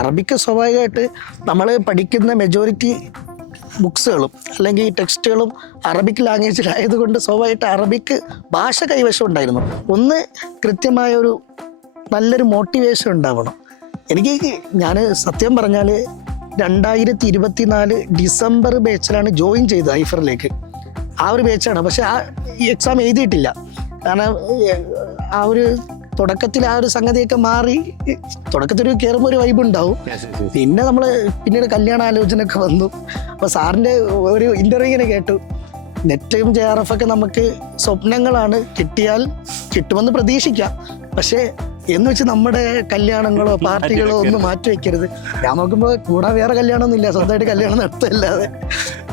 അറബിക്ക് സ്വാഭാവികമായിട്ട് നമ്മൾ പഠിക്കുന്ന മെജോറിറ്റി ബുക്സുകളും അല്ലെങ്കിൽ ടെക്സ്റ്റുകളും അറബിക് ലാംഗ്വേജിലായതുകൊണ്ട് സ്വാഭാവികമായിട്ട് അറബിക്ക് ഭാഷ കൈവശം ഉണ്ടായിരുന്നു. ഒന്ന് കൃത്യമായൊരു നല്ലൊരു മോട്ടിവേഷൻ ഉണ്ടാവണം. ഞാൻ സത്യം പറഞ്ഞാൽ 2024 ഡിസംബർ ബാച്ചിലാണ് ജോയിൻ ചെയ്തത് ഐഫറിലേക്ക്. ആ ഒരു ബാച്ചാണ്. പക്ഷെ ഈ എക്സാം എഴുതിയിട്ടില്ല. കാരണം ആ ഒരു തുടക്കത്തിൽ ആ ഒരു സംഗതിയൊക്കെ മാറി. തുടക്കത്തിൽ കയറുമ്പോൾ ഒരു വൈബ് ഉണ്ടാവും. പിന്നെ പിന്നീട് കല്യാണ ആലോചന ഒക്കെ വന്നു. അപ്പോൾ സാറിൻ്റെ ഒരു ഇൻ്റർവ്യൂവിനെ കേട്ടു, നെറ്റും JRF ഒക്കെ നമുക്ക് സ്വപ്നങ്ങളാണ്, കിട്ടിയാൽ കിട്ടുമെന്ന് പ്രതീക്ഷിക്കാം, പക്ഷേ എന്ന് വെച്ച് നമ്മുടെ കല്യാണങ്ങളോ പാർട്ടികളോ ഒന്നും മാറ്റി വെക്കരുത്. ഞാൻ നോക്കുമ്പോൾ കൂടെ വേറെ കല്യാണമൊന്നും ഇല്ല, സ്വന്തമായിട്ട് കല്യാണം നടത്തല്ലാതെ.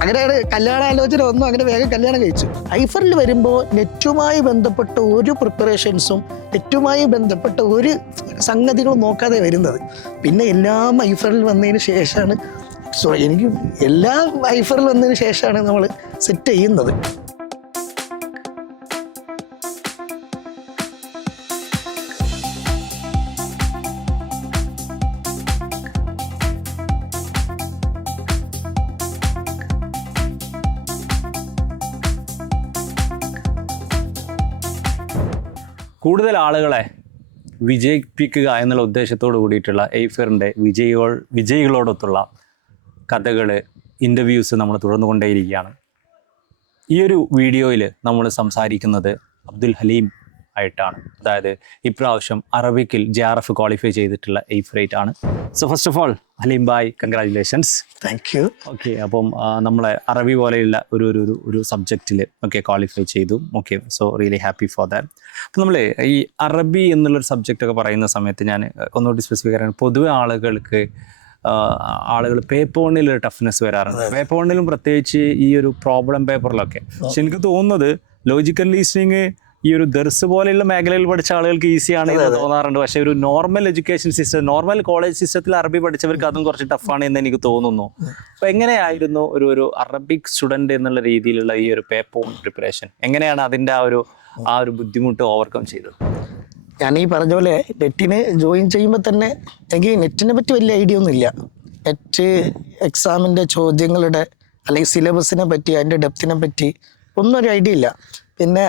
അങ്ങനെയാണ് കല്യാണ ആലോചന ഒന്നും, അങ്ങനെ വേഗം കല്യാണം കഴിച്ചു. ഐഫറിൽ വരുമ്പോൾ നെറ്റുമായി ബന്ധപ്പെട്ട ഒരു പ്രിപ്പറേഷൻസും നെറ്റുമായി ബന്ധപ്പെട്ട ഒരു സംഗതികളും നോക്കാതെ വരുന്നത്. പിന്നെ എല്ലാം ഐഫറിൽ വന്നതിന് ശേഷമാണ്, എല്ലാം ഐഫറിൽ വന്നതിന് ശേഷമാണ് നമ്മൾ സെറ്റ് ചെയ്യുന്നത്. കൂടുതൽ ആളുകളെ വിജയിപ്പിക്കുക എന്നുള്ള ഉദ്ദേശത്തോട് കൂടിയിട്ടുള്ള ഐഫറിൻ്റെ വിജയികളോടൊത്തുള്ള കഥകൾ, ഇൻ്റർവ്യൂസ് നമ്മൾ തുടർന്നുകൊണ്ടേയിരിക്കുകയാണ്. ഈ ഒരു വീഡിയോയിൽ നമ്മൾ സംസാരിക്കുന്നത് അബ്ദുൽ ഹലീം ആയിട്ടാണ്. അതായത് ഇപ്രാവശ്യം അറബിക്കിൽ JRF ക്വാളിഫൈ ചെയ്തിട്ടുള്ള ഐഫറേറ്റ് ആണ്. So first of all Haleem bhai, congratulations. Thank you. Okay, അപ്പം നമ്മളെ അറബി പോലെയുള്ള ഒരു സബ്ജക്റ്റിൽ ക്വാളിഫൈ ചെയ്തു. Okay, so really happy for that. അപ്പം നമ്മൾ ഈ അറബി എന്നുള്ളൊരു സബ്ജക്റ്റ് ഒക്കെ പറയുന്ന സമയത്ത് ഞാൻ ഒന്നുകൂടി സ്പെസിഫിക് ആണ്, പൊതുവെ ആളുകൾ പേപ്പർ വണ്ണിലൊരു ടഫ്നെസ് വരാറുണ്ട്. പേപ്പർ വണ്ണിലും പ്രത്യേകിച്ച് ഈ ഒരു പ്രോബ്ലം പേപ്പറിലൊക്കെ. പക്ഷെ എനിക്ക് തോന്നുന്നത് ലോജിക്കൽ റീസണിങ് ഈ ഒരു ദർസ് പോലെയുള്ള മേഖലയിൽ പഠിച്ച ആളുകൾക്ക് ഈസിയാണ് എന്ന് തോന്നാറുണ്ട്. പക്ഷെ ഒരു normal education system, normal college സിസ്റ്റത്തിൽ അറബി പഠിച്ചവർക്ക് അതും കുറച്ച് ടഫാണ് എന്ന് എനിക്ക് തോന്നുന്നു. അപ്പോൾ എങ്ങനെയായിരുന്നു ഒരു അറബിക് സ്റ്റുഡൻറ് എന്നുള്ള രീതിയിലുള്ള ഈ ഒരു പേപ്പർ വൺ പ്രിപ്പറേഷൻ? എങ്ങനെയാണ് അതിൻ്റെ ആ ഒരു ബുദ്ധിമുട്ട് ഓവർകം ചെയ്തത്? ഞാൻ ഈ പറഞ്ഞ പോലെ നെറ്റിന് ജോയിൻ ചെയ്യുമ്പോൾ തന്നെ എനിക്ക് നെറ്റിനെ പറ്റി വലിയ ഐഡിയ ഒന്നുമില്ല. നെറ്റ് എക്സാമിൻ്റെ ചോദ്യങ്ങളുടെ അല്ലെങ്കിൽ സിലബസിനെ പറ്റി, അതിൻ്റെ ഡെപ്തിനെ പറ്റി ഒന്നും ഒരു ഐഡിയ ഇല്ല. പിന്നെ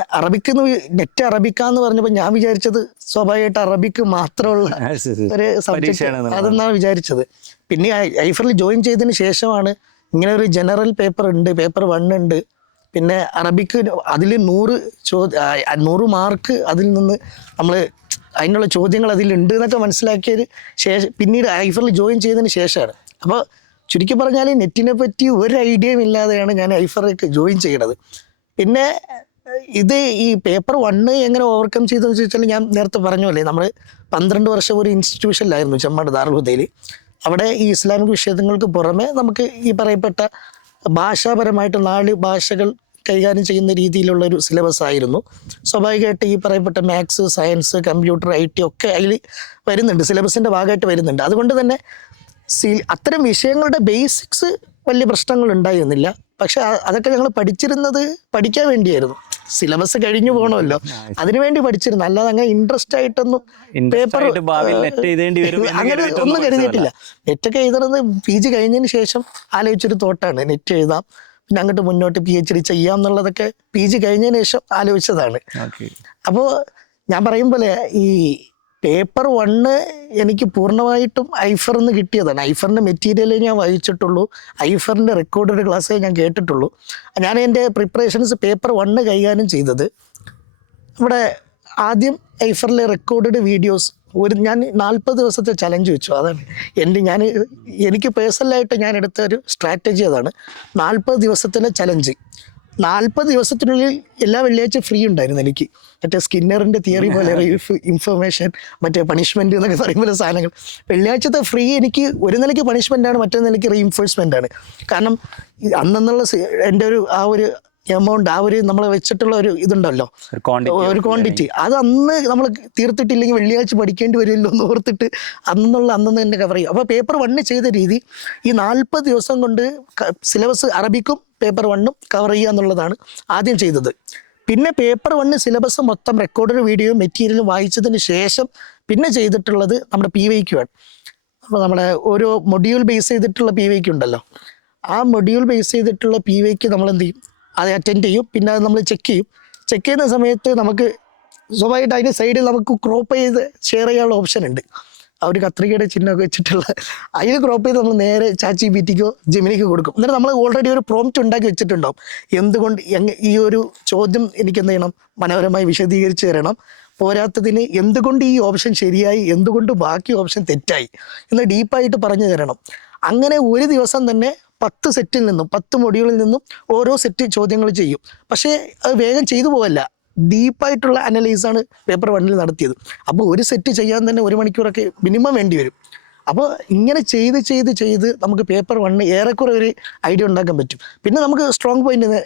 നെറ്റ് അറബിക്കാന്ന് പറഞ്ഞപ്പോൾ ഞാൻ വിചാരിച്ചത് സ്വാഭാവികമായിട്ട് അറബിക്ക് മാത്രമുള്ള ഒരു സബ്ജക്റ്റ് അതെന്നാണ് വിചാരിച്ചത്. പിന്നെ ഐഫറിൽ ജോയിൻ ചെയ്തതിന് ശേഷമാണ് ഇങ്ങനെ ഒരു ജനറൽ പേപ്പർ ഉണ്ട്, പേപ്പർ 1 ഉണ്ട്. പിന്നെ അറബിക്ക് അതിൽ 100 മാർക്ക് അതിൽ നിന്ന് നമ്മൾ അതിനുള്ള ചോദ്യങ്ങൾ അതിലുണ്ട് എന്നൊക്കെ മനസ്സിലാക്കിയത് പിന്നീട് ഐഫറിൽ ജോയിൻ ചെയ്തതിന് ശേഷമാണ്. അപ്പോൾ ചുരുക്കി പറഞ്ഞാൽ നെറ്റിനെ പറ്റി ഒരു ഐഡിയയും ഇല്ലാതെയാണ് ഞാൻ ഐഫറിലേക്ക് ജോയിൻ ചെയ്യണത്. പിന്നെ ഈ പേപ്പർ 1 എങ്ങനെ ഓവർകം ചെയ്തെന്ന് ചോദിച്ചാൽ, ഞാൻ നേരത്തെ പറഞ്ഞല്ലേ, നമ്മൾ 12 വർഷം ഒരു ഇൻസ്റ്റിറ്റ്യൂഷനിലായിരുന്നു, ചെമ്മാട് ദാറുൽ ഹുദയിൽ. അവിടെ ഈ ഇസ്ലാമിക് വിഷയങ്ങൾക്ക് പുറമെ നമുക്ക് ഈ പറയപ്പെട്ട ഭാഷാപരമായിട്ട് 4 ഭാഷകൾ കൈകാര്യം ചെയ്യുന്ന രീതിയിലുള്ളൊരു സിലബസ് ആയിരുന്നു. സ്വാഭാവികമായിട്ട് ഈ പറയപ്പെട്ട മാത്സ്, സയൻസ്, കമ്പ്യൂട്ടർ, IT ഒക്കെ അതിൽ വരുന്നുണ്ട്, സിലബസിൻ്റെ ഭാഗമായിട്ട് വരുന്നുണ്ട്. അതുകൊണ്ട് തന്നെ അത്തരം വിഷയങ്ങളുടെ ബേസിക്സ് വലിയ പ്രശ്നങ്ങൾ ഉണ്ടായിരുന്നില്ല. പക്ഷെ അതൊക്കെ ഞങ്ങൾ പഠിക്കാൻ വേണ്ടിയായിരുന്നു. സിലബസ് കഴിഞ്ഞു പോകണമല്ലോ, അതിനുവേണ്ടി പഠിച്ചിരുന്നു. അല്ലാതെ അങ്ങനെ ഇൻട്രസ്റ്റ് ആയിട്ടൊന്നും പേപ്പർ അങ്ങനെ ഒന്നും കരുതിയിട്ടില്ല. നെറ്റൊക്കെ എഴുതുന്നത് PG കഴിഞ്ഞതിന് ശേഷം ആലോചിച്ചൊരു തോട്ടാണ്. നെറ്റ് എഴുതാം, പിന്നെ അങ്ങോട്ട് മുന്നോട്ട് PhD ചെയ്യാം എന്നുള്ളതൊക്കെ PG കഴിഞ്ഞതിന് ശേഷം ആലോചിച്ചതാണ്. അപ്പോൾ ഞാൻ പറയും പോലെ ഈ പേപ്പർ 1 എനിക്ക് പൂർണ്ണമായിട്ടും ഐഫറിന്ന് കിട്ടിയതാണ്. ഐഫറിൻ്റെ മെറ്റീരിയലേ ഞാൻ വായിച്ചിട്ടുള്ളൂ, ഐഫറിൻ്റെ റെക്കോർഡഡ് ക്ലാസ്സേ ഞാൻ കേട്ടിട്ടുള്ളൂ. ഞാൻ എൻ്റെ പ്രിപ്പറേഷൻസ് പേപ്പർ 1 കൈകാര്യം ചെയ്തത് നമ്മുടെ ആദ്യം ഐഫറിലെ റെക്കോർഡഡ് വീഡിയോസ് ഞാൻ 40 ദിവസത്തെ ചലഞ്ച് വെച്ചു. അതാണ് എനിക്ക് പേഴ്സണലായിട്ട് ഞാൻ എടുത്ത ഒരു സ്ട്രാറ്റജി. അതാണ് 40 ദിവസത്തിലെ ചലഞ്ച്. 40 ദിവസത്തിനുള്ളിൽ എല്ലാ വെള്ളിയാഴ്ച ഫ്രീ ഉണ്ടായിരുന്നു എനിക്ക്. മറ്റേ സ്കിന്നറിൻ്റെ തിയറി പോലെ ഇൻഫർമേഷൻ, മറ്റേ പണിഷ്മെൻറ്റ് എന്നൊക്കെ പറയുമ്പോൾ സാധനങ്ങൾ. വെള്ളിയാഴ്ചത്തെ ഫ്രീ എനിക്ക് ഒരു നിലയ്ക്ക് പണിഷ്മെൻറ്റാണ്, മറ്റൊരു നിലയ്ക്ക് റീഇൻഫോഴ്സ്മെൻറ്റാണ്. കാരണം അന്നുള്ള എൻ്റെ ഒരു എമൗണ്ട്, നമ്മൾ വെച്ചിട്ടുള്ള ഒരു ഇതുണ്ടല്ലോ, ഒരു ക്വാണ്ടിറ്റി, അത് അന്ന് നമ്മൾ തീർത്തിട്ടില്ലെങ്കിൽ വെള്ളിയാഴ്ച പഠിക്കേണ്ടി വരുമല്ലോ എന്ന് ഓർത്തിട്ട് അന്ന് തന്നെ കവർ ചെയ്യും. അപ്പോൾ പേപ്പർ 1 ചെയ്ത രീതി ഈ 40 ദിവസം കൊണ്ട് സിലബസ് അറബിക്കും പേപ്പർ 1 കവർ ചെയ്യുക എന്നുള്ളതാണ് ആദ്യം ചെയ്തത്. പിന്നെ പേപ്പർ 1 സിലബസ് മൊത്തം റെക്കോർഡഡ് വീഡിയോ മെറ്റീരിയലും വായിച്ചതിന് ശേഷം പിന്നെ ചെയ്തിട്ടുള്ളത് നമ്മുടെ PYQ ആണ്. അപ്പോൾ നമ്മുടെ ഓരോ മൊഡ്യൂൾ ബേസ് ചെയ്തിട്ടുള്ള PYQ ഉണ്ടല്ലോ, ആ മൊഡ്യൂൾ ബേസ് ചെയ്തിട്ടുള്ള PYQ നമ്മൾ എന്ത് ചെയ്യും, അത് അറ്റൻഡ് ചെയ്യും. പിന്നെ അത് നമ്മൾ ചെക്ക് ചെയ്യും. ചെക്ക് ചെയ്യുന്ന സമയത്ത് നമുക്ക് സ്വാഭാവികമായിട്ട് അതിൻ്റെ സൈഡിൽ നമുക്ക് ക്രോപ്പ് ചെയ്ത് ഷെയർ ചെയ്യാനുള്ള ഓപ്ഷൻ ഉണ്ട്. ആ ഒരു കത്രികയുടെ ചിഹ്നമൊക്കെ വെച്ചിട്ടുള്ള അതിൽ ക്രോപ്പ് ചെയ്ത് നമ്മൾ നേരെ ChatGPTക്കോ ജെമിനിക്കോ കൊടുക്കും. എന്നിട്ട് നമ്മൾ ഓൾറെഡി ഒരു പ്രോംപ്റ്റ് ഉണ്ടാക്കി വെച്ചിട്ടുണ്ടാവും. എന്തുകൊണ്ട് ഈ ഒരു ചോദ്യം എനിക്ക് എന്ത് ചെയ്യണം, മനോഹരമായി വിശദീകരിച്ച് തരണം. പോരാത്തതിന് എന്തുകൊണ്ട് ഈ ഓപ്ഷൻ ശരിയായി, എന്തുകൊണ്ട് ബാക്കി ഓപ്ഷൻ തെറ്റായി എന്ന് ഡീപ്പായിട്ട് പറഞ്ഞു തരണം. അങ്ങനെ ഒരു ദിവസം തന്നെ 10 സെറ്റിൽ നിന്നും 10 മൊഡ്യൂളിൽ നിന്നും ഓരോ സെറ്റ് ചോദ്യങ്ങൾ ചെയ്യും. പക്ഷേ അത് വേഗം ചെയ്തു പോകല്ല, ഡീപ്പായിട്ടുള്ള അനലൈസാണ് പേപ്പർ 1 നടത്തിയത്. അപ്പോൾ ഒരു സെറ്റ് ചെയ്യാൻ തന്നെ 1 മണിക്കൂറൊക്കെ മിനിമം വേണ്ടി വരും. അപ്പോൾ ഇങ്ങനെ ചെയ്ത് നമുക്ക് പേപ്പർ 1 ഏറെക്കുറെ ഒരു ഐഡിയ ഉണ്ടാക്കാൻ പറ്റും. പിന്നെ നമുക്ക് സ്ട്രോങ് പോയിന്റ്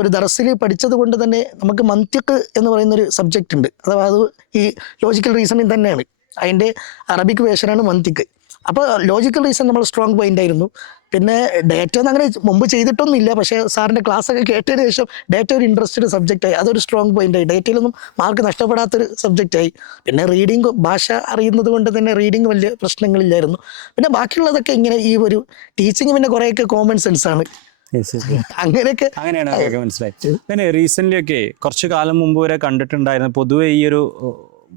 ഒരു ദർസിൽ പഠിച്ചത് കൊണ്ട് തന്നെ നമുക്ക് മന്തിക്ക് എന്ന് പറയുന്നൊരു സബ്ജക്റ്റ് ഉണ്ട്. അഥവാ അത് ഈ ലോജിക്കൽ റീസണിങ് തന്നെയാണ്, അതിൻ്റെ അറബിക് വേർഷനാണ് മന്തിക്ക്. അപ്പോൾ ലോജിക്കൽ റീസൺ നമ്മൾ സ്ട്രോങ് പോയിന്റ് ആയിരുന്നു. പിന്നെ ഡേറ്റ ഒന്നും അങ്ങനെ മുമ്പ് ചെയ്തിട്ടൊന്നുമില്ല, പക്ഷേ സാറിൻ്റെ ക്ലാസ്സൊക്കെ കേട്ടതിന് ശേഷം ഡേറ്റ ഒരു ഇൻട്രസ്റ്റഡ് സബ്ജക്റ്റായി, അതൊരു സ്ട്രോങ് പോയിന്റായി. ഡേറ്റയിലൊന്നും മാർക്ക് നഷ്ടപ്പെടാത്തൊരു സബ്ജക്റ്റായി. പിന്നെ റീഡിങ്, ഭാഷ അറിയുന്നത് കൊണ്ട് തന്നെ റീഡിങ് വലിയ പ്രശ്നങ്ങളില്ലായിരുന്നു. പിന്നെ ബാക്കിയുള്ളതൊക്കെ ഇങ്ങനെ ഈ ഒരു ടീച്ചിങ് പിന്നെ കുറേയൊക്കെ കോമൺ സെൻസാണ്. അങ്ങനെയാണ് മനസ്സിലായി. പിന്നെ റീസെന്റ് ഒക്കെ കുറച്ചു കാലം മുമ്പ് വരെ കണ്ടിട്ടുണ്ടായിരുന്നു പൊതുവെ ഈ ഒരു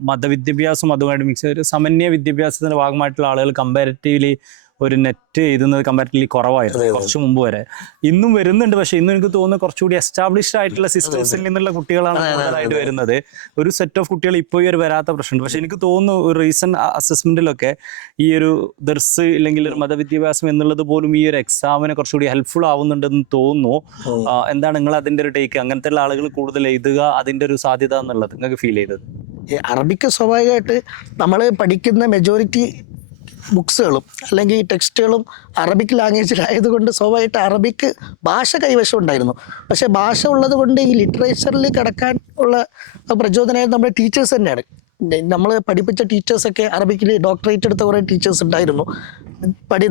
മതവിദ്യാഭ്യാസം അതുമായിട്ട് മിക്സ് ഒരു സമന്വയ വിദ്യാഭ്യാസത്തിന്റെ ഭാഗമായിട്ടുള്ള ആളുകൾ കമ്പാരിറ്റീവ്ലി ഒരു നെറ്റ് എഴുതുന്നത് കമ്പാരിറ്റീവ്ലി കുറവായിരുന്നു കുറച്ച് മുമ്പ് വരെ. ഇന്നും വരുന്നുണ്ട്, പക്ഷെ ഇന്നും എനിക്ക് തോന്നുന്നു കുറച്ചുകൂടി എസ്റ്റാബ്ലിഷ്ഡ് ആയിട്ടുള്ള സിസ്റ്റംസിൽ നിന്നുള്ള കുട്ടികളാണ് കൂടുതലായിട്ട് വരുന്നത്. ഒരു സെറ്റ് ഓഫ് കുട്ടികൾ ഇപ്പോൾ ഈ ഒരു വരാത്ത പ്രശ്നമുണ്ട്. പക്ഷെ എനിക്ക് തോന്നുന്നു ഒരു റീസെന്റ് അസസ്മെന്റിലൊക്കെ ഈ ഒരു ദർസ് ഇല്ലെങ്കിൽ ഒരു മതവിദ്യാഭ്യാസം എന്നുള്ളത് പോലും ഈ ഒരു എക്സാമിനെ കുറച്ചുകൂടി ഹെൽപ്ഫുൾ ആവുന്നുണ്ടെന്ന് തോന്നുന്നു. എന്താണ് നിങ്ങൾ അതിന്റെ ഒരു ടേക്ക്? അങ്ങനത്തെ ഉള്ള ആളുകൾ കൂടുതൽ എഴുതുക, അതിന്റെ ഒരു സാധ്യത എന്നുള്ളത് നിങ്ങൾക്ക് ഫീൽ ചെയ്തത്? അറബിക്ക് സ്വാഭാവികമായിട്ട് നമ്മൾ പഠിക്കുന്ന മെജോറിറ്റി ബുക്സുകളും അല്ലെങ്കിൽ ടെക്സ്റ്റുകളും അറബിക് ലാംഗ്വേജിലായതുകൊണ്ട് സ്വാഭാവികമായിട്ട് അറബിക്ക് ഭാഷ കൈവശം ഉണ്ടായിരുന്നു. പക്ഷേ ഭാഷ ഉള്ളത് കൊണ്ട് ഈ ലിറ്ററേച്ചറിൽ കിടക്കാൻ ഉള്ള പ്രചോദനമായത് നമ്മുടെ ടീച്ചേഴ്സ് തന്നെയാണ്. നമ്മൾ പഠിപ്പിച്ച ടീച്ചേഴ്സൊക്കെ അറബിക്കിൽ ഡോക്ടറേറ്റ് എടുത്ത കുറേ ടീച്ചേഴ്സ് ഉണ്ടായിരുന്നു.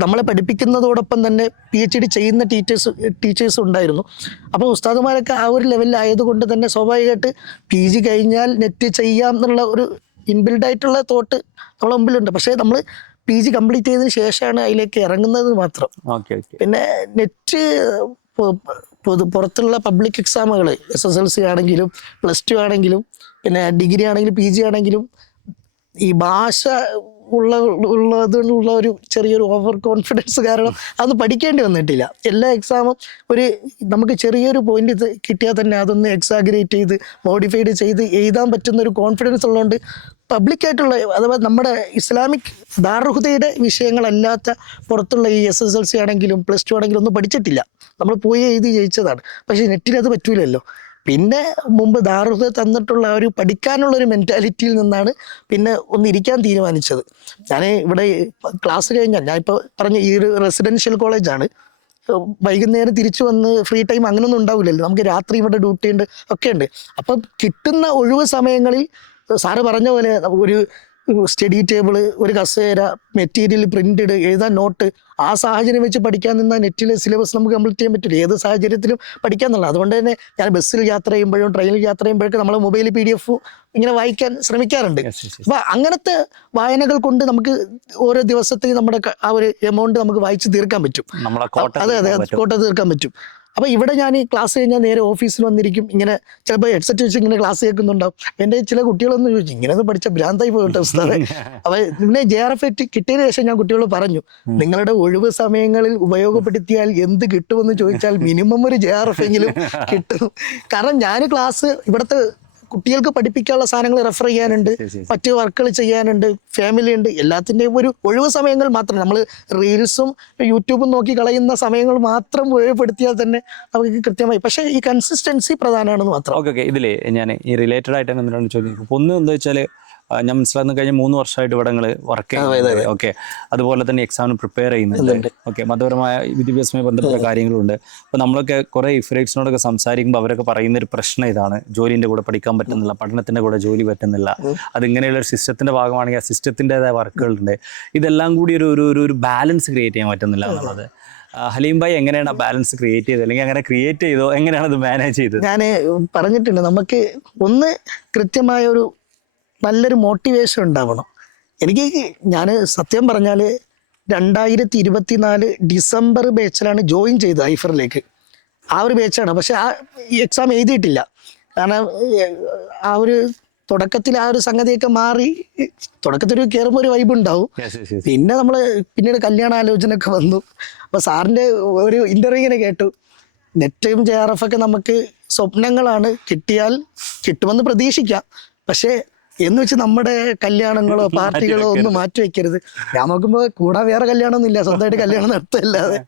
നമ്മളെ പഠിപ്പിക്കുന്നതോടൊപ്പം തന്നെ PhD ചെയ്യുന്ന ടീച്ചേഴ്സ് ഉണ്ടായിരുന്നു. അപ്പോൾ ഉസ്താദുമാരൊക്കെ ആ ഒരു ലെവലിലായതുകൊണ്ട് തന്നെ സ്വാഭാവികമായിട്ട് PG കഴിഞ്ഞാൽ നെറ്റ് ചെയ്യാം എന്നുള്ള ഒരു ഇൻബിൽഡായിട്ടുള്ള തോട്ട് നമ്മളെ മുമ്പിലുണ്ട്. പക്ഷേ നമ്മൾ PG കംപ്ലീറ്റ് ചെയ്തതിന് ശേഷമാണ് അതിലേക്ക് ഇറങ്ങുന്നത് മാത്രം. പിന്നെ നെറ്റ് പുറത്തുള്ള പബ്ലിക് എക്സാമുകൾ SSLC ആണെങ്കിലും +2 ആണെങ്കിലും പിന്നെ ഡിഗ്രി ആണെങ്കിലും PG ആണെങ്കിലും ഈ ഭാഷ ഉള്ളതിനുള്ള ഒരു ചെറിയൊരു ഓവർ കോൺഫിഡൻസ് കാരണം അതൊന്നും പഠിക്കേണ്ടി വന്നിട്ടില്ല. എല്ലാ എക്സാമും നമുക്ക് ചെറിയൊരു പോയിന്റ് കിട്ടിയാൽ തന്നെ അതൊന്ന് എക്സാഗ്രേറ്റ് ചെയ്ത് മോഡിഫൈഡ് ചെയ്ത് എഴുതാൻ പറ്റുന്ന ഒരു കോൺഫിഡൻസ് ഉള്ളതുകൊണ്ട് പബ്ലിക്കായിട്ടുള്ള അഥവാ നമ്മുടെ ഇസ്ലാമിക് ദാറുഹുദയുടെ വിഷയങ്ങളല്ലാത്ത പുറത്തുള്ള ഈ SSLC ആണെങ്കിലും +2 ആണെങ്കിലും ഒന്നും പഠിച്ചിട്ടില്ല. നമ്മൾ പോയി എഴുതി ജയിച്ചതാണ്. പക്ഷേ നെറ്റിൽ അത് പറ്റൂലല്ലോ. പിന്നെ മുമ്പ് ദാറുഹുദ തന്നിട്ടുള്ള ഒരു പഠിക്കാനുള്ളൊരു മെൻറ്റാലിറ്റിയിൽ നിന്നാണ് പിന്നെ ഒന്നിരിക്കാൻ തീരുമാനിച്ചത്. ഞാൻ ഇവിടെ ക്ലാസ് കഴിഞ്ഞാൽ ഞാനിപ്പോൾ പറഞ്ഞ ഈ ഒരു റെസിഡൻഷ്യൽ കോളേജാണ്. വൈകുന്നേരം തിരിച്ചു വന്ന് ഫ്രീ ടൈം അങ്ങനെയൊന്നും ഉണ്ടാവില്ലല്ലോ. നമുക്ക് രാത്രി ഇവിടെ ഡ്യൂട്ടി ഉണ്ട്, ഒക്കെ ഉണ്ട്. അപ്പം കിട്ടുന്ന ഒഴിവ് സമയങ്ങളിൽ സാറ് പറഞ്ഞ പോലെ ഒരു സ്റ്റഡി ടേബിള്, ഒരു കസേര, മെറ്റീരിയൽ പ്രിന്റഡ്, എഴുതാൻ നോട്ട്, ആ സാഹചര്യം വെച്ച് പഠിക്കാൻ നിന്നാൽ നെറ്റിലെ സിലബസ് നമുക്ക് കംപ്ലീറ്റ് ചെയ്യാൻ പറ്റില്ല. ഏത് സാഹചര്യത്തിലും പഠിക്കാന്നുള്ളത്. അതുകൊണ്ട് തന്നെ ഞാൻ ബസ്സിൽ യാത്ര ചെയ്യുമ്പോഴും ട്രെയിനിൽ യാത്ര ചെയ്യുമ്പോഴൊക്കെ നമ്മൾ മൊബൈൽ PDF ഇങ്ങനെ വായിക്കാൻ ശ്രമിക്കാറുണ്ട്. അപ്പൊ അങ്ങനത്തെ വായനകൾ കൊണ്ട് നമുക്ക് ഓരോ ദിവസത്തേക്ക് നമ്മുടെ ആ ഒരു എമൗണ്ട് നമുക്ക് വായിച്ച് തീർക്കാൻ പറ്റും. അതെ, കോട്ട തീർക്കാൻ പറ്റും. അപ്പോൾ ഇവിടെ ഞാൻ ക്ലാസ് കഴിഞ്ഞാൽ നേരെ ഓഫീസിൽ വന്നിരിക്കും. ഇങ്ങനെ ചിലപ്പോൾ ഹെഡ്സെറ്റ് വെച്ച് ഇങ്ങനെ ക്ലാസ് കേൾക്കുന്നുണ്ടാവും. എൻ്റെ ചില കുട്ടികളൊന്നും ചോദിച്ചു, ഇങ്ങനെയൊന്നും പഠിച്ച ഭ്രാന്തായി പോയിട്ട് ഉസ്താദേ. അപ്പോൾ പിന്നെ JRF കിട്ടിയതിന് ശേഷം ഞാൻ കുട്ടികളോട് പറഞ്ഞു, നിങ്ങളുടെ ഒഴിവ് സമയങ്ങളിൽ ഉപയോഗപ്പെടുത്തിയാൽ എന്ത് കിട്ടുമെന്ന് ചോദിച്ചാൽ മിനിമം ഒരു JRF എങ്കിലും കിട്ടും. കാരണം ഞാൻ ക്ലാസ് ഇവിടുത്തെ കുട്ടികൾക്ക് പഠിപ്പിക്കാനുള്ള സാധനങ്ങൾ റെഫർ ചെയ്യാനുണ്ട്, മറ്റു വർക്കുകൾ ചെയ്യാനുണ്ട്, ഫാമിലി ഉണ്ട്. എല്ലാത്തിൻ്റെയും ഒരു ഒഴിവ് സമയങ്ങൾ മാത്രം നമ്മൾ റീൽസും യൂട്യൂബും നോക്കി കളയുന്ന സമയങ്ങൾ മാത്രം ഉപയോഗപ്പെടുത്തിയാൽ തന്നെ നമുക്ക് കൃത്യമായി. പക്ഷേ ഈ കൺസിസ്റ്റൻസി പ്രധാനമാണെന്ന് മാത്രം. ഓക്കെ ഇതിലേ ഞാൻ ഈ റിലേറ്റഡ് ആയിട്ട് തന്നെ ചോദിക്കും. ഒന്ന് എന്താ വെച്ചാൽ ഞാൻ മനസ്സിലാകുന്ന കഴിഞ്ഞ 3 വർഷമായിട്ട് ഇവിടെ വർക്ക് ചെയ്യുന്നത്. ഓക്കെ, അതുപോലെ തന്നെ എക്സാമിന് പ്രിപ്പയർ ചെയ്യുന്നുണ്ട്. ഓക്കെ, മതപരമായ വിദ്യാഭ്യാസവുമായി ബന്ധപ്പെട്ട കാര്യങ്ങളുണ്ട്. അപ്പോൾ നമ്മളൊക്കെ കുറേ ഇഫ്രേറ്റ്സിനോടൊക്കെ സംസാരിക്കുമ്പോൾ അവരൊക്കെ പറയുന്ന ഒരു പ്രശ്നം ഇതാണ്, ജോലിൻ്റെ കൂടെ പഠിക്കാൻ പറ്റുന്നില്ല, പഠനത്തിൻ്റെ കൂടെ ജോലി പറ്റുന്നില്ല. അതിങ്ങനെയുള്ള ഒരു സിസ്റ്റത്തിൻ്റെ ഭാഗമാണെങ്കിൽ ആ സിസ്റ്റത്തിൻ്റെതായ വർക്കുകളുണ്ട്. ഇതെല്ലാം കൂടി ഒരു ബാലൻസ് ക്രിയേറ്റ് ചെയ്യാൻ പറ്റുന്നില്ല എന്നുള്ളത്. ഹലീം ഭായി എങ്ങനെയാണ് ആ ബാലൻസ് ക്രിയേറ്റ് ചെയ്തത്, അല്ലെങ്കിൽ അങ്ങനെ ക്രിയേറ്റ് ചെയ്തോ, എങ്ങനെയാണ് അത് മാനേജ് ചെയ്തത്? ഞാൻ പറഞ്ഞിട്ടുണ്ട്, നമുക്ക് ഒന്ന് കൃത്യമായ ഒരു നല്ലൊരു മോട്ടിവേഷൻ ഉണ്ടാവണം. ഞാൻ സത്യം പറഞ്ഞാൽ 2024 ഡിസംബർ ബാച്ചിലാണ് ജോയിൻ ചെയ്തത് ഐഫറിലേക്ക്. ആ ഒരു ബാച്ചാണ്. പക്ഷെ ആ എക്സാം എഴുതിയിട്ടില്ല. കാരണം ആ ഒരു തുടക്കത്തിൽ ആ ഒരു സംഗതിയൊക്കെ മാറി. തുടക്കത്തിൽ കയറുമ്പോൾ ഒരു വൈബ് ഉണ്ടാവും. പിന്നെ നമ്മൾ പിന്നീട് കല്യാണ ആലോചന ഒക്കെ വന്നു. അപ്പോൾ സാറിൻ്റെ ഒരു ഇൻ്റർവ്യൂ ഇങ്ങനെ കേട്ടു, നെറ്റും JRF ഒക്കെ നമുക്ക് സ്വപ്നങ്ങളാണ്, കിട്ടിയാൽ കിട്ടുമെന്ന് പ്രതീക്ഷിക്കാം, പക്ഷേ എന്ന് വെച്ച് നമ്മുടെ കല്യാണങ്ങളോ പാർട്ടികളോ ഒന്നും മാറ്റി വെക്കരുത്. ഞാൻ നോക്കുമ്പോൾ കൂടെ വേറെ കല്യാണമൊന്നും ഇല്ല, സ്വന്തമായിട്ട് കല്യാണം നടത്തില്ലാതെ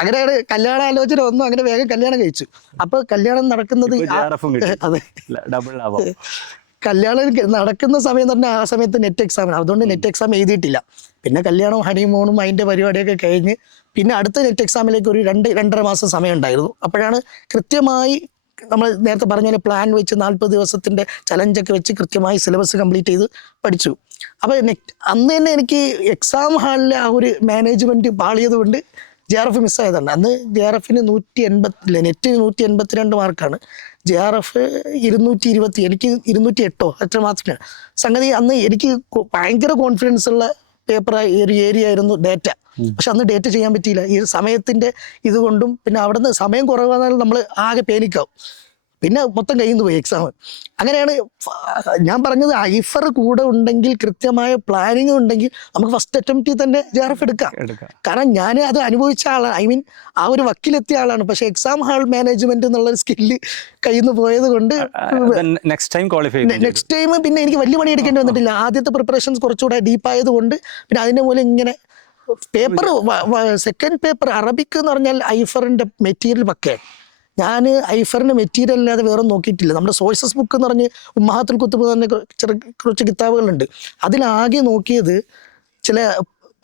അങ്ങനെയാണ് കല്യാണ ആലോചന ഒന്നും അങ്ങനെ വേഗം കല്യാണം കഴിച്ചു. അപ്പൊ കല്യാണം നടക്കുന്നത് അതെ കല്യാണം നടക്കുന്ന സമയം തന്നെ ആ സമയത്ത് നെറ്റ് എക്സാമാണ്. അതുകൊണ്ട് നെറ്റ് എക്സാം എഴുതിയിട്ടില്ല. പിന്നെ കല്യാണവും ഹണിമൂണും അതിൻ്റെ പരിപാടിയൊക്കെ കഴിഞ്ഞ് പിന്നെ അടുത്ത നെറ്റ് എക്സാമിലേക്ക് ഒരു 2-2.5 മാസം സമയം ഉണ്ടായിരുന്നു. അപ്പോഴാണ് കൃത്യമായി നമ്മൾ നേരത്തെ പറഞ്ഞ പ്ലാൻ വെച്ച് 40 ദിവസത്തിൻ്റെ ചലഞ്ചൊക്കെ വെച്ച് കൃത്യമായി സിലബസ് കംപ്ലീറ്റ് ചെയ്ത് പഠിച്ചു. അപ്പോൾ അന്ന് തന്നെ എനിക്ക് എക്സാം ഹാളിലെ ആ ഒരു മാനേജ്മെൻറ്റ് പാളിയത് കൊണ്ട് JRF മിസ്സായതാണ്. അന്ന് JRFന് 180 നെറ്റിന് 182 മാർക്കാണ്, JRF 220, എനിക്ക് 208 അത്ര മാത്രമേ സംഗതി. അന്ന് എനിക്ക് ഭയങ്കര കോൺഫിഡൻസ് ഉള്ള പേപ്പർ ഒരു ഏരിയ ആയിരുന്നു ഡേറ്റ. പക്ഷെ അന്ന് ഡേറ്റ ചെയ്യാൻ പറ്റിയില്ല ഈ സമയത്തിൻ്റെ ഇതുകൊണ്ടും. പിന്നെ അവിടെ നിന്ന് സമയം കുറവാണെങ്കിൽ നമ്മൾ ആകെ പേനിക്കാവും. പിന്നെ മൊത്തം കയ്യിൽ നിന്ന് പോയി എക്സാം. അങ്ങനെയാണ് ഞാൻ പറഞ്ഞത്, ഐഫർ കൂടെ ഉണ്ടെങ്കിൽ കൃത്യമായ പ്ലാനിങ് ഉണ്ടെങ്കിൽ നമുക്ക് ഫസ്റ്റ് അറ്റംപ്റ്റിൽ തന്നെ JRF എടുക്കാം. കാരണം ഞാൻ അത് അനുഭവിച്ച ആളാണ്, ഐ മീൻ ആ ഒരു വക്കിലെത്തിയ ആളാണ്. പക്ഷെ എക്സാം ഹാൾ മാനേജ്മെന്റ് എന്നുള്ളൊരു സ്കില്ല് കയ്യിൽ നിന്ന് പോയത് കൊണ്ട് നെക്സ്റ്റ് ടൈം പിന്നെ എനിക്ക് വലിയ പണി എടുക്കേണ്ടി വന്നിട്ടില്ല. ആദ്യത്തെ പ്രിപ്പറേഷൻസ് കുറച്ചുകൂടെ ഡീപ്പായത് കൊണ്ട് പിന്നെ അതിൻ്റെ മൂലം ഇങ്ങനെ പേപ്പർ സെക്കൻഡ് പേപ്പർ അറബിക്ക് എന്ന് പറഞ്ഞാൽ ഐഫറിൻ്റെ മെറ്റീരിയൽ പക്കയാണ്. ഞാൻ ഐഫറിൻ്റെ മെറ്റീരിയൽ അല്ലാതെ വേറെ നോക്കിയിട്ടില്ല. നമ്മുടെ സോഴ്സസ് ബുക്ക് എന്ന് പറഞ്ഞ് ഉമ്മഹാത്തുൽ കുത്തുബ് തന്നെ കുറച്ച് കിതാബുകളുണ്ട്. അതിലാകെ നോക്കിയത് ചില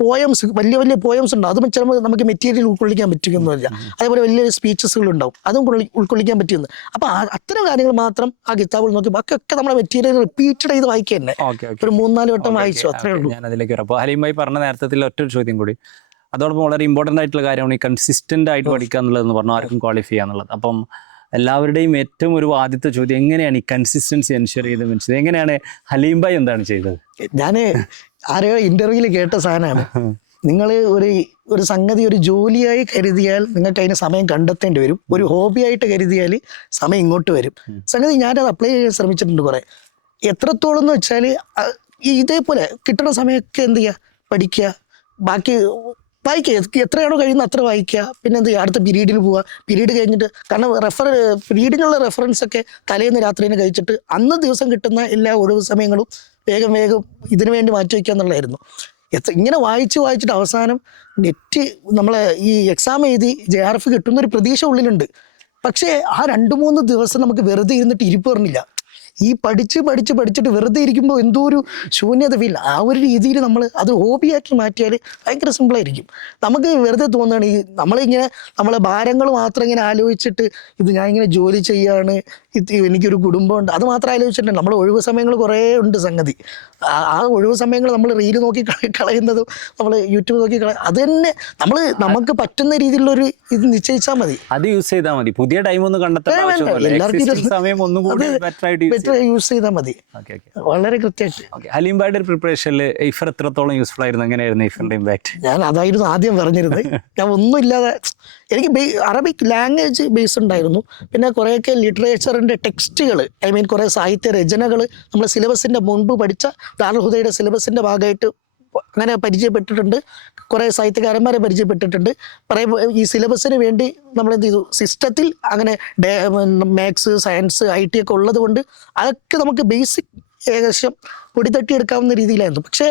പോയംസ്, വലിയ വലിയ പോയംസ് ഉണ്ടാവും. അതും ചിലപ്പോൾ നമുക്ക് മെറ്റീരിയൽ ഉൾക്കൊള്ളിക്കാൻ പറ്റുമെന്നില്ല. അതേപോലെ വലിയ സ്പീച്ചസുകളുണ്ടാവും, അതും ഉൾക്കൊള്ളിക്കാൻ പറ്റുമെന്ന്. അപ്പോൾ അത്തരം കാര്യങ്ങൾ മാത്രം ആ കിതാബുകൾ നോക്കി ബാക്കിയൊക്കെ നമ്മുടെ മെറ്റീരിയൽ റിപ്പീറ്റഡ് ചെയ്ത് വായിക്കുക തന്നെ. ഒരു 3-4 വട്ടം വായിച്ചു, അത്രേ ഉള്ളൂ. ഞാൻ അതിലേക്ക് വരാം. അപ്പോൾ ഹലീം ഭായി പറഞ്ഞ നേരത്തിൽ ഒറ്റൊരു ചോദ്യം കൂടി, അതോടൊപ്പം വളരെ ഇമ്പോർട്ടൻ്റ് ആയിട്ടുള്ള കാര്യമാണ് ഈ കൺസിസ്റ്റൻ്റ് ആയിട്ട് പഠിക്കുക എന്നുള്ളതെന്ന് പറഞ്ഞു, ആർക്കും ക്വാളിഫൈ ചെയ്യുക എന്നുള്ളത്. അപ്പം എല്ലാവരുടെയും ഏറ്റവും ഒരു ആദ്യത്തെ ചോദ്യം, എങ്ങനെയാണ് ഈ കൺസിസ്റ്റൻസി എൻഷുർ ചെയ്ത് മനസ്സിലായത്? എങ്ങനെയാണ് ഹലീം ഭായി എന്താണ് ചെയ്തത്? ഞാൻ ആരെയോ ഇന്റർവ്യൂവിൽ കേട്ട സാധനമാണ്, നിങ്ങൾ ഒരു സംഗതി ഒരു ജോലിയായി കരുതിയാൽ നിങ്ങൾക്ക് അതിന് സമയം കണ്ടെത്തേണ്ടി വരും, ഒരു ഹോബിയായിട്ട് കരുതിയാൽ സമയം ഇങ്ങോട്ട് വരും. സംഗതി ഞാനത് അപ്ലൈ ചെയ്യാൻ ശ്രമിച്ചിട്ടുണ്ട് കുറേ. എത്രത്തോളം എന്ന് വെച്ചാൽ ഇതേപോലെ കിട്ടുന്ന സമയമൊക്കെ എന്ത് ചെയ്യുക, പഠിക്കുക, ബാക്കി വായിക്കുക, എത്രയാണോ കഴിയുന്നത് അത്ര വായിക്കുക. പിന്നെ എന്ത് ചെയ്യുക, അടുത്ത പീരീഡിൽ പോവുക. പീരീഡ് കഴിഞ്ഞിട്ട്, കാരണം പീരീഡിനുള്ള റെഫറൻസ് ഒക്കെ തലേന്ന് രാത്രിനെ കഴിച്ചിട്ട് അന്ന് ദിവസം കിട്ടുന്ന എല്ലാ ഒഴിവ് സമയങ്ങളും വേഗം ഇതിനു വേണ്ടി മാറ്റി വയ്ക്കുക എന്നുള്ളതായിരുന്നു. ഇങ്ങനെ വായിച്ചിട്ട് അവസാനം നെറ്റ് നമ്മളെ ഈ എക്സാം എഴുതി JRF കിട്ടുന്നൊരു പ്രതീക്ഷ ഉള്ളിലുണ്ട്. പക്ഷേ ആ 2-3 ദിവസം നമുക്ക് വെറുതെ ഇരുന്നിട്ട് ഇരിപ്പ് പറഞ്ഞില്ല. ഈ പഠിച്ചിട്ട് വെറുതെ ഇരിക്കുമ്പോൾ എന്തോ ഒരു ശൂന്യത ഫീൽ. ആ ഒരു രീതിയിൽ നമ്മൾ അത് ഹോബിയാക്കി മാറ്റിയാൽ ഭയങ്കര സിമ്പിളായിരിക്കും. നമുക്ക് വെറുതെ തോന്നുകയാണ് ഈ നമ്മളിങ്ങനെ നമ്മളെ ഭാരങ്ങൾ മാത്രം ഇങ്ങനെ ആലോചിച്ചിട്ട്, ഇത് ഞാൻ ഇങ്ങനെ ജോലി ചെയ്യാണ്, എനിക്കൊരു കുടുംബമുണ്ട്, അത് മാത്രം ആലോചിച്ചിട്ടുണ്ട്. നമ്മൾ ഒഴിവ് സമയങ്ങൾ കുറേ ഉണ്ട് സംഗതി. ആ ഒഴിവ് സമയങ്ങൾ നമ്മൾ റീല് നോക്കി കളയുന്നതും നമ്മൾ യൂട്യൂബ് നോക്കി അത് തന്നെ നമുക്ക് പറ്റുന്ന രീതിയിലുള്ളൊരു ഇത് നിശ്ചയിച്ചാൽ മതി, അത് യൂസ് ചെയ്താൽ മതി. പുതിയ ടൈം ഒന്നും കണ്ടെത്താൻ യൂസ് ചെയ്താൽ മതി, വളരെ കൃത്യമായിട്ട്. ഹലീം ഭായിയുടെ പ്രിപ്പറേഷനിൽ ഐഫർ എത്രത്തോളം യൂസ്ഫുൾ ആയിരുന്നു? എങ്ങനെയായിരുന്നു ഐഫറിന്റെ ഇമ്പാക്ട്? ഞാൻ അതായിരുന്നു ആദ്യം പറഞ്ഞിരുന്നത്. ഞാൻ ഒന്നുമില്ലാതെ എനിക്ക് അറബിക് ലാംഗ്വേജ് ബേസ് ഉണ്ടായിരുന്നു. പിന്നെ കുറേയൊക്കെ ലിറ്ററേച്ചറിൻ്റെ ടെക്സ്റ്റുകൾ, ഐ മീൻ കുറേ സാഹിത്യ രചനകൾ നമ്മൾ സിലബസിൻ്റെ മുൻപ് പഠിച്ച ദാറുൽ ഹുദയുടെ സിലബസിൻ്റെ ഭാഗമായിട്ട് അങ്ങനെ പരിചയപ്പെട്ടിട്ടുണ്ട്. കുറേ സാഹിത്യകാരന്മാരെ പരിചയപ്പെട്ടിട്ടുണ്ട്. ഈ സിലബസിന് വേണ്ടി നമ്മൾ എന്ത് ചെയ്തു, സിസ്റ്റത്തിൽ അങ്ങനെ മാത്സ്, സയൻസ്, IT ഒക്കെ ഉള്ളത് കൊണ്ട് അതൊക്കെ നമുക്ക് ബേസിക് ഏകദേശം പൊടിതട്ടിയെടുക്കാവുന്ന രീതിയിലായിരുന്നു. പക്ഷേ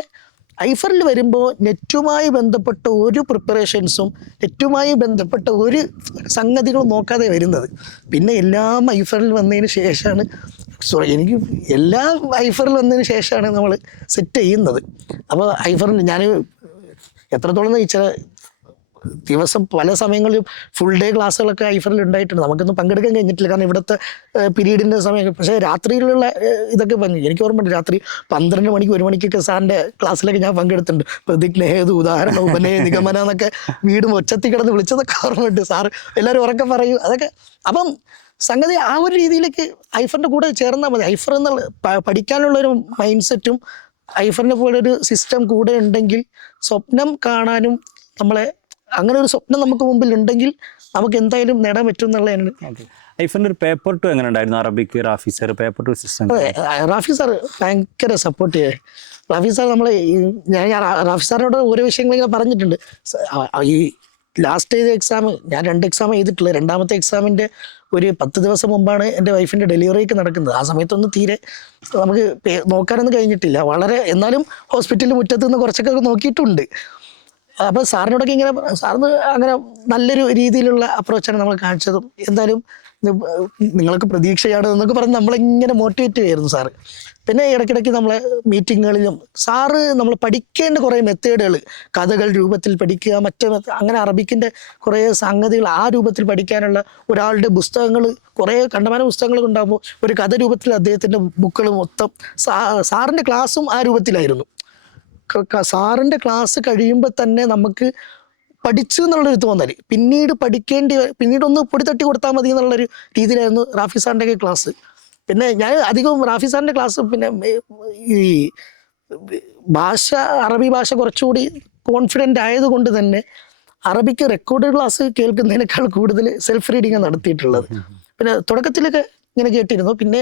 ഐഫറിൽ വരുമ്പോൾ നെറ്റുമായി ബന്ധപ്പെട്ട ഒരു പ്രിപ്പറേഷൻസും നെറ്റുമായി ബന്ധപ്പെട്ട ഒരു സംഗതികളും നോക്കാതെ വരുന്നത്. പിന്നെ എല്ലാം ഐഫറിൽ വന്നതിന് ശേഷമാണ്, എനിക്ക് എല്ലാം ഐഫറിൽ വന്നതിന് ശേഷമാണ് നമ്മൾ സെറ്റ് ചെയ്യുന്നത്. അപ്പോൾ ഐഫറിന് ഞാൻ എത്രത്തോളം ചില ദിവസം പല സമയങ്ങളിലും ഫുൾ ഡേ ക്ലാസ്സുകളൊക്കെ ഐഫറിൽ ഉണ്ടായിട്ടുണ്ട്. നമുക്കൊന്നും പങ്കെടുക്കാൻ കഴിഞ്ഞിട്ടില്ല, കാരണം ഇവിടുത്തെ പീരീഡിൻ്റെ സമയം. പക്ഷേ രാത്രിയിലുള്ള ഇതൊക്കെ എനിക്ക് ഓർമ്മയുണ്ട്, രാത്രി 12 മണിക്ക് 1 മണിക്കൊക്കെ സാറിൻ്റെ ക്ലാസ്സിലൊക്കെ ഞാൻ പങ്കെടുത്തിട്ടുണ്ട്. പ്രതിജ്ഞേതു, ഉദാഹരണം, ഉപനയ, നിഗമന എന്നൊക്കെ വീടും ഒച്ചത്തിൽ കിടന്ന് വിളിച്ചതൊക്കെ ഓർമ്മയുണ്ട്. സാറ് എല്ലാവരും ഉറക്കെ പറയൂ അതൊക്കെ. അപ്പം സംഗതി ആ ഒരു രീതിയിലേക്ക് ഐഫറിൻ്റെ കൂടെ ചേർന്നാൽ മതി. ഐഫർ എന്നുള്ള പഠിക്കാനുള്ളൊരു മൈൻഡ് സെറ്റും ഐഫറിനെ പോലെ ഒരു സിസ്റ്റം കൂടെ ഉണ്ടെങ്കിൽ സ്വപ്നം കാണാനും നമ്മളെ അങ്ങനെ ഒരു സ്വപ്നം നമുക്ക് മുമ്പിൽ ഉണ്ടെങ്കിൽ നമുക്ക് എന്തായാലും നേടാൻ പറ്റും എന്നുള്ളതാണ്. ഐഫറിന്റെ ഒരു പേപ്പർ ടു എങ്ങനെ ഉണ്ടായിരുന്നു? Arabic Rafi sir paper two system. Rafi sir ഭയങ്കര സപ്പോർട്ട് ചെയ്യേ. റാഫി സാർ നമ്മളെ ഞാൻ റാഫി സാറിനോട് ഓരോ വിഷയങ്ങൾ ഇങ്ങനെ പറഞ്ഞിട്ടുണ്ട്. ഈ ലാസ്റ്റ് ചെയ്ത എക്സാം ഞാൻ 2 എക്സാം ചെയ്തിട്ടുള്ളത്. 2ാമത്തെ എക്സാമിൻ്റെ ഒരു 10 ദിവസം മുമ്പാണ് എൻ്റെ വൈഫിൻ്റെ ഡെലിവറിയൊക്കെ നടക്കുന്നത്. ആ സമയത്തൊന്നും തീരെ നമുക്ക് നോക്കാനൊന്നും കഴിഞ്ഞിട്ടില്ല. വളരെ എന്നാലും ഹോസ്പിറ്റലിൽ മുറ്റത്ത് നിന്ന് കുറച്ചൊക്കെ നോക്കിയിട്ടുണ്ട്. അപ്പോൾ സാറിനോടൊക്കെ ഇങ്ങനെ സാറിന് അങ്ങനെ നല്ലൊരു രീതിയിലുള്ള അപ്രോച്ചാണ് നമ്മൾ കാണിച്ചതും. എന്തായാലും നിങ്ങൾക്ക് പ്രതീക്ഷയാണ് എന്നൊക്കെ പറഞ്ഞ് നമ്മളിങ്ങനെ മോട്ടിവേറ്റ് ചെയ്യുമായിരുന്നു സാറ്. പിന്നെ ഇടയ്ക്കിടയ്ക്ക് നമ്മളെ മീറ്റിങ്ങുകളിലും സാറ് നമ്മൾ പഠിക്കേണ്ട കുറേ മെത്തേഡുകൾ, കഥകൾ രൂപത്തിൽ പഠിക്കുക, അങ്ങനെ അറബിക്കിൻ്റെ കുറേ സംഗതികൾ ആ രൂപത്തിൽ പഠിക്കാനുള്ള ഒരാളുടെ പുസ്തകങ്ങൾ കുറേ കണ്ടമാന പുസ്തകങ്ങൾ ഉണ്ടാകുമ്പോൾ ഒരു കഥ രൂപത്തിൽ അദ്ദേഹത്തിൻ്റെ ബുക്കുകൾ മൊത്തം സാറിൻ്റെ ക്ലാസ്സും ആ രൂപത്തിലായിരുന്നു. സാറിൻ്റെ ക്ലാസ് കഴിയുമ്പോൾ തന്നെ നമുക്ക് പഠിച്ചു എന്നുള്ളൊരു തോന്നൽ, പിന്നീട് ഒന്ന് പൊടി തട്ടി കൊടുത്താൽ മതി എന്നുള്ളൊരു രീതിയിലായിരുന്നു റാഫി സാറിൻ്റെ ക്ലാസ്. പിന്നെ ഞാൻ അധികവും റാഫി സാറിൻ്റെ ക്ലാസ് പിന്നെ ഈ അറബി ഭാഷ കുറച്ചുകൂടി കോൺഫിഡൻ്റ് ആയതുകൊണ്ട് തന്നെ അറബിക്ക് റെക്കോർഡ് ക്ലാസ് കേൾക്കുന്നതിനേക്കാൾ കൂടുതൽ സെൽഫ് റീഡിങ് നടത്തിയിട്ടുള്ളത്. പിന്നെ തുടക്കത്തിലൊക്കെ ഇങ്ങനെ കേട്ടിരുന്നു, പിന്നെ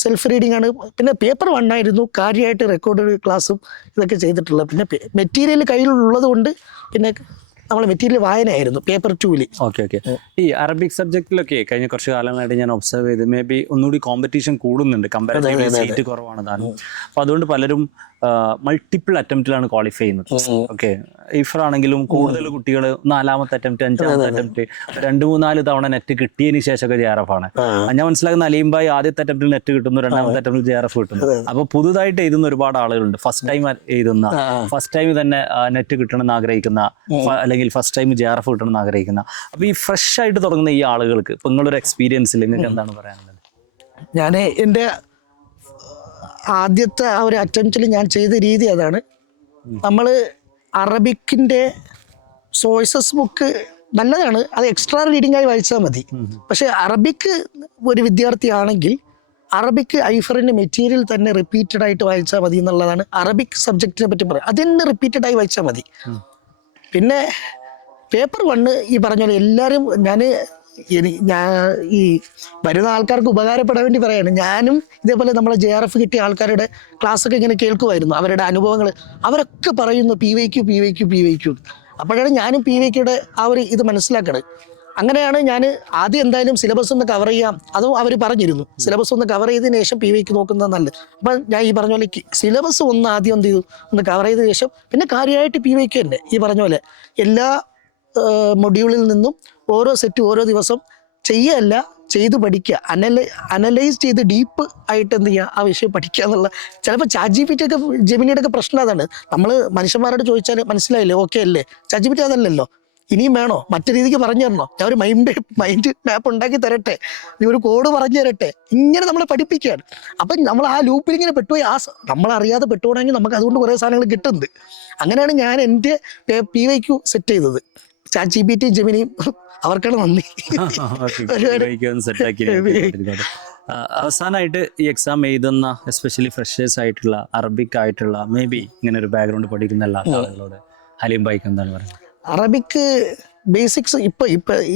സെൽഫ് റീഡിംഗ് ആണ്. പിന്നെ പേപ്പർ 1 ആയിരുന്നു കാര്യമായിട്ട് റെക്കോർഡ് ക്ലാസ്സും ഇതൊക്കെ ചെയ്തിട്ടുള്ളത്. പിന്നെ മെറ്റീരിയൽ കയ്യിലുള്ളത് കൊണ്ട് പിന്നെ നമ്മൾ മെറ്റീരിയൽ വായനയായിരുന്നു പേപ്പർ 2-ൽ. ഓക്കെ. ഈ അറബിക് സബ്ജക്റ്റിലൊക്കെ കഴിഞ്ഞ കുറച്ച് കാലങ്ങളായിട്ട് ഞാൻ ഒബ്സർവ് ചെയ്ത് മേ ബി ഒന്നുകൂടി കോമ്പറ്റീഷൻ കൂടുന്നുണ്ട്, കമ്പാരിറ്റീവ്ലി സീറ്റ് കുറവാണ് താനും. അപ്പോൾ അതുകൊണ്ട് പലരും മൾട്ടിപ്പിൾ അറ്റംപ്റ്റിലാണ് ക്വാളിഫൈ ചെയ്യുന്നത്. ഓക്കെ, ഇഫറാണെങ്കിലും കൂടുതൽ കുട്ടികൾ 4ാമത്തെ അറ്റംപ്റ്റ് 5ാമത്തെ അറ്റംപ്റ്റ് 2-3-4 തവണ നെറ്റ് കിട്ടിയതിന് ശേഷമൊക്കെ JRF ആണ്. ഞാൻ മനസ്സിലാക്കുന്ന അലീംബായി ആദ്യത്തെ അറ്റംപ്റ്റിൽ നെറ്റ് കിട്ടുന്നു, 2ാമത്തെ അറ്റംപ്റ്റിൽ JRF കിട്ടുന്നു. അപ്പോൾ പുതുതായിട്ട് എഴുതുന്ന ഒരുപാട് ആളുകളുണ്ട്. ഫസ്റ്റ് ടൈം എഴുതുന്ന, ഫസ്റ്റ് ടൈം തന്നെ നെറ്റ് കിട്ടണമെന്ന് ആഗ്രഹിക്കുന്ന, അല്ലെങ്കിൽ ഫസ്റ്റ് ടൈം JRF കിട്ടണമെന്ന് ആഗ്രഹിക്കുന്ന. അപ്പോൾ ഈ ഫ്രഷ് ആയിട്ട് തുടങ്ങുന്ന ഈ ആളുകൾക്ക് ഇപ്പം നിങ്ങളൊരു എക്സ്പീരിയൻസിൽ നിങ്ങൾക്ക് എന്താണ് പറയാനുള്ളത്? ഞാൻ എൻ്റെ ആദ്യത്തെ ആ ഒരു അറ്റംപ്റ്റിൽ ഞാൻ ചെയ്ത രീതി അതാണ്. നമ്മൾ അറബിക്കിൻ്റെ സോഴ്സസ് ബുക്ക് നല്ലതാണ്, അത് എക്സ്ട്രാ റീഡിംഗ് ആയി വായിച്ചാൽ മതി. പക്ഷേ അറബിക്ക് ഒരു വിദ്യാർത്ഥിയാണെങ്കിൽ അറബിക്ക് ഐഫറിൻ്റെ മെറ്റീരിയൽ തന്നെ റിപ്പീറ്റഡ് ആയിട്ട് വായിച്ചാൽ മതി എന്നുള്ളതാണ് അറബിക് സബ്ജക്റ്റിനെ പറ്റി പറയുക. അതിന് റിപ്പീറ്റഡ് ആയി വായിച്ചാൽ മതി. പിന്നെ പേപ്പർ 1 ഈ പറഞ്ഞ പോലെ എല്ലാവരും ഞാൻ ഈ വരുന്ന ആൾക്കാർക്ക് ഉപകാരപ്പെടാൻ വേണ്ടി പറയാണ്. ഞാനും ഇതേപോലെ നമ്മളെ JRF കിട്ടിയ ആൾക്കാരുടെ ക്ലാസ്സൊക്കെ ഇങ്ങനെ കേൾക്കുമായിരുന്നു, അവരുടെ അനുഭവങ്ങൾ. അവരൊക്കെ പറയുന്നു PYQ. അപ്പോഴാണ് ഞാനും PYQയുടെ ആ ഒരു ഇത് മനസ്സിലാക്കണത്. അങ്ങനെയാണ് ഞാൻ ആദ്യം എന്തായാലും സിലബസ് ഒന്ന് കവർ ചെയ്യാം, അതും അവർ പറഞ്ഞിരുന്നു. സിലബസ് ഒന്ന് കവർ ചെയ്തതിന് ശേഷം PYQ നോക്കുന്നത് നല്ലത്. അപ്പം ഞാൻ ഈ പറഞ്ഞ പോലെ സിലബസ് ആദ്യം എന്ത് ചെയ്തു, ഒന്ന് കവർ ചെയ്തതിന് ശേഷം പിന്നെ കാര്യമായിട്ട് PYQ തന്നെ ഈ പറഞ്ഞ പോലെ എല്ലാ മൊഡ്യൂളിൽ നിന്നും ഓരോ സെറ്റ് ഓരോ ദിവസം ചെയ്യല്ല, ചെയ്ത് പഠിക്കുക, അനലൈസ് ചെയ്ത് ഡീപ്പ് ആയിട്ട് എന്ത് ചെയ്യുക, ആ വിഷയം പഠിക്കുക എന്നുള്ള. ചിലപ്പോൾ ChatGPT ഒക്കെ ജെമിനിയുടെ ഒക്കെ പ്രശ്നം അതാണ്. നമ്മൾ മനുഷ്യന്മാരോട് ചോദിച്ചാൽ മനസ്സിലായില്ലേ, ഓക്കെ അല്ലേ, ChatGPT അതല്ലല്ലോ, ഇനിയും വേണോ, മറ്റു രീതിക്ക് പറഞ്ഞു തരണോ, ഞാൻ ഒരു മൈൻഡ് മാപ്പ് ഉണ്ടാക്കി തരട്ടെ, നീ ഒരു കോഡ് പറഞ്ഞു തരട്ടെ, ഇങ്ങനെ നമ്മളെ പഠിപ്പിക്കുകയാണ്. അപ്പം നമ്മൾ ആ ലൂപ്പിൽ ഇങ്ങനെ പെട്ടുപോയി, നമ്മളറിയാതെ പെട്ടുപോകണമെങ്കിൽ നമുക്ക് അതുകൊണ്ട് കുറേ സാധനങ്ങൾ കിട്ടുന്നുണ്ട്. അങ്ങനെയാണ് ഞാൻ എൻ്റെ PYQ സെറ്റ് ചെയ്തത്. ChatGPT ജെമിനിയും അവർക്കാണ് നന്ദി. അവസാനമായിട്ട് ഈ എക്സാം എഴുതുന്ന എസ്പെഷ്യലി ഫ്രഷേഴ്സ് ആയിട്ടുള്ള അറബിക് ആയിട്ടുള്ള മേ ബി ഇങ്ങനെ ഒരു ബാക്ക്ഗ്രൗണ്ട് പഠിക്കുന്ന എല്ലാ ആളുകളോട് ഹലീം ഭായിക്ക് എന്താണ് പറയുന്നത്? അറബിക്ക് ബേസിക്സ് ഇപ്പൊ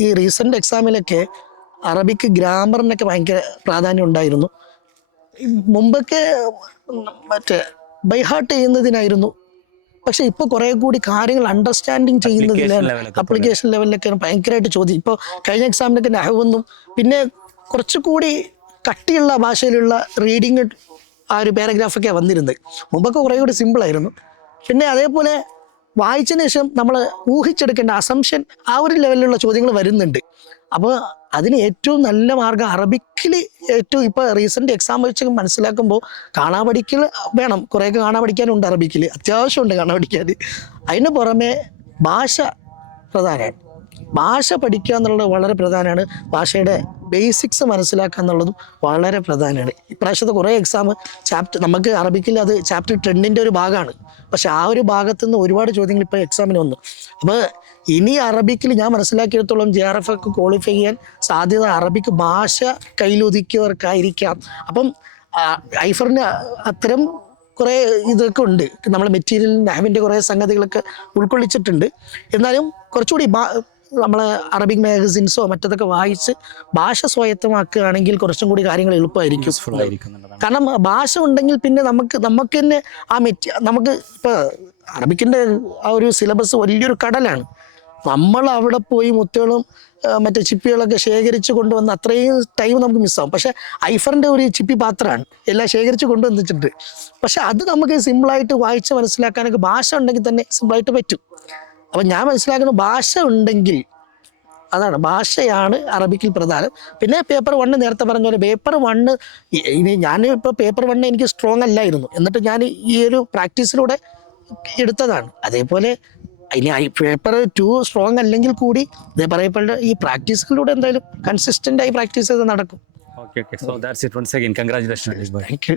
ഈ റീസെന്റ് എക്സാമിലൊക്കെ അറബിക്ക് ഗ്രാമറിനൊക്കെ ഭയങ്കര പ്രാധാന്യം ഉണ്ടായിരുന്നു. മുമ്പൊക്കെ മറ്റേ ബൈഹാർട്ട് ചെയ്യുന്നതിനായിരുന്നു. പക്ഷെ ഇപ്പൊ കുറെ കൂടി കാര്യങ്ങൾ അണ്ടർസ്റ്റാൻഡിങ് ചെയ്യുന്നതിലാണ്, അപ്ലിക്കേഷൻ ലെവലിലൊക്കെയാണ് ഭയങ്കരമായിട്ട് ചോദ്യം. ഇപ്പോൾ കഴിഞ്ഞ എക്സാമിനൊക്കെ നഹ്വെന്നും പിന്നെ കുറച്ചുകൂടി കട്ടിയുള്ള ഭാഷയിലുള്ള റീഡിങ് ആ ഒരു പാരഗ്രാഫൊക്കെ വന്നിരുന്നത്. മുമ്പൊക്കെ കുറേ കൂടി സിമ്പിളായിരുന്നു. പിന്നെ അതേപോലെ വായിച്ചതിന് ശേഷം നമ്മൾ ഊഹിച്ചെടുക്കേണ്ട അസംഷൻ ആ ഒരു ലെവലിലുള്ള ചോദ്യങ്ങൾ വരുന്നുണ്ട്. അപ്പോൾ അതിന് ഏറ്റവും നല്ല മാർഗ്ഗം അറബിക്കിൽ ഏറ്റവും ഇപ്പോൾ റീസെൻ്റ് എക്സാം വെച്ച് മനസ്സിലാക്കുമ്പോൾ കാണാ പഠിക്കൽ വേണം. കുറേയൊക്കെ കാണാ പഠിക്കാനുണ്ട്, അറബിക്കിൽ അത്യാവശ്യമുണ്ട് കാണാ പഠിക്കാൻ. അതിന് പുറമെ ഭാഷ പ്രധാനമാണ്. ഭാഷ പഠിക്കുക എന്നുള്ളത് വളരെ പ്രധാനമാണ്. ഭാഷയുടെ ബേസിക്സ് മനസ്സിലാക്കുക എന്നുള്ളതും വളരെ പ്രധാനമാണ്. ഇപ്രാവശ്യത്തെ കുറേ എക്സാം നമുക്ക് അറബിക്കിൽ അത് ചാപ്റ്റർ 10 ഒരു ഭാഗമാണ്. പക്ഷെ ആ ഒരു ഭാഗത്തു നിന്ന് ഒരുപാട് ചോദ്യങ്ങൾ ഇപ്പോൾ എക്സാമിന് വന്നു. അപ്പോൾ ഇനി അറബിക്കിൽ ഞാൻ മനസ്സിലാക്കിയിടത്തോളം JRF ഒക്കെ ക്വാളിഫൈ ചെയ്യാൻ സാധ്യത അറബിക്ക് ഭാഷ കയ്യിലൊതുക്കിയവർക്കായിരിക്കാം. അപ്പം ഐഫറിന് അത്തരം കുറേ ഇതൊക്കെ ഉണ്ട്, നമ്മൾ മെറ്റീരിയൽ നാവിൻ്റെ കുറേ സംഗതികളൊക്കെ ഉൾക്കൊള്ളിച്ചിട്ടുണ്ട്. എന്നാലും കുറച്ചുകൂടി നമ്മൾ അറബിക് മാഗസിൻസോ മറ്റതൊക്കെ വായിച്ച് ഭാഷ സ്വായത്തമാക്കുകയാണെങ്കിൽ കുറച്ചും കൂടി കാര്യങ്ങൾ എളുപ്പമായിരിക്കും. കാരണം ഭാഷ ഉണ്ടെങ്കിൽ പിന്നെ നമുക്ക് തന്നെ നമുക്ക് ഇപ്പോൾ അറബിക്കിൻ്റെ ആ ഒരു സിലബസ് വലിയൊരു കടലാണ്. നമ്മൾ അവിടെ പോയി മുത്തുകളും മറ്റേ ചിപ്പികളൊക്കെ ശേഖരിച്ച് കൊണ്ടുവന്ന് അത്രയും ടൈം നമുക്ക് മിസ്സാവും. പക്ഷേ ഐഫറിൻ്റെ ഒരു ചിപ്പി പാത്രമാണ് എല്ലാം ശേഖരിച്ച് കൊണ്ടുവന്നിട്ടുണ്ട്. പക്ഷെ അത് നമുക്ക് സിമ്പിളായിട്ട് വായിച്ച് മനസ്സിലാക്കാനൊക്കെ ഭാഷ ഉണ്ടെങ്കിൽ തന്നെ സിമ്പിളായിട്ട് പറ്റും. അപ്പം ഞാൻ മനസ്സിലാക്കുന്ന ഭാഷ ഉണ്ടെങ്കിൽ അതാണ്, ഭാഷയാണ് അറബിക്കിൽ പ്രധാനം. പിന്നെ പേപ്പർ 1 നേരത്തെ പറഞ്ഞ പോലെ പേപ്പർ 1 ഇനി ഞാൻ ഇപ്പോൾ പേപ്പർ 1 എനിക്ക് സ്ട്രോങ് അല്ലായിരുന്നു, എന്നിട്ട് ഞാൻ ഈ ഒരു പ്രാക്ടീസിലൂടെ എടുത്തതാണ്. അതേപോലെ ഇനി പേപ്പർ 2 സ്ട്രോങ് അല്ലെങ്കിൽ കൂടി ഇതേ പറയപ്പെടുന്ന ഈ പ്രാക്ടീസുകളിലൂടെ എന്തായാലും കൺസിസ്റ്റൻ്റ് ആയി പ്രാക്ടീസ് ചെയ്ത് നടക്കും. Okay. So that's it. Once again, congratulations. Thank you.